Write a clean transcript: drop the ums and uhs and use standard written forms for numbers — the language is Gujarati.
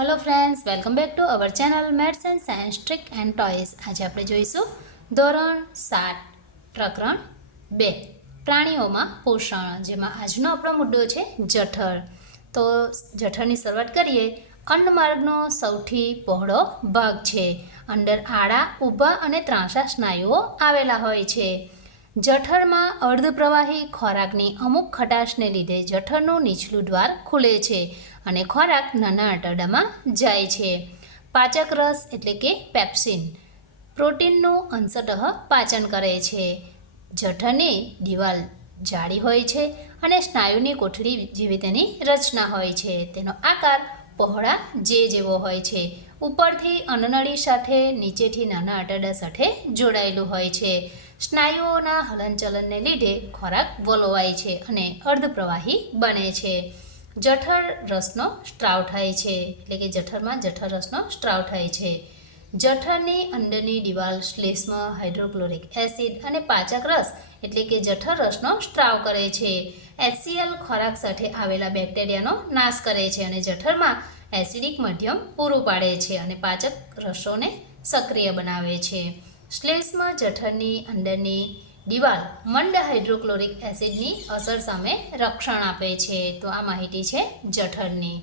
Hello friends, welcome back to our channel maths and science trick and toys. આજે આપણે જોઈશું ધોરણ 7 પ્રકરણ 2 પ્રાણીઓમાં પોષણ, જેમાં આજનો આપણો મુદ્દો છે જઠર. તો જઠરની શરૂઆત કરીએ. અન્નમાર્ગનો સૌથી પહોળો ભાગ છે. અંદર આડા, ઊભા અને ત્રાંસા સ્નાયુઓ આવેલા હોય છે. જઠરમાં અર્ધપ્રવાહી ખોરાકની અમુક ખટાશને લીધે જઠરનું નીચલું દ્વાર ખુલે છે અને ખોરાક નાના આંતરડામાં જાય છે. પાચક રસ એટલે કે પેપ્સિન પ્રોટીનનું અંશતઃ પાચન કરે છે. જઠરની દિવાલ જાડી હોય છે અને સ્નાયુની કોથળી જેવી તેની રચના હોય છે. તેનો આકાર પહોળા જેવો હોય છે. ઉપરથી અન્નનળી સાથે, નીચેથી નાના આંતરડા સાથે જોડાયેલું હોય છે. સ્નાયુઓના હલનચલનને લીધે ખોરાક વલોવાય છે અને અર્ધપ્રવાહી બને છે. જઠર રસનો સ્ત્રાવ થાય છે, એટલે કે જઠરમાં જઠર રસનો સ્ત્રાવ થાય છે. જઠરની અંદરની દિવાલ શ્લેષ્મ, હાઇડ્રોક્લોરિક એસિડ અને પાચક રસ એટલે કે જઠર રસનો સ્ત્રાવ કરે છે. HCl ખોરાક સાથે આવેલા બેક્ટેરિયાનો નાશ કરે છે અને જઠરમાં એસિડિક માધ્યમ પૂરું પાડે છે અને પાચક રસોને સક્રિય બનાવે છે. શ્લેષ્મ જઠરની અંદરની દિવાલ મંદ હાઇડ્રોક્લોરિક એસિડની અસર સામે રક્ષણ આપે છે. તો આ માહિતી છે જઠરની.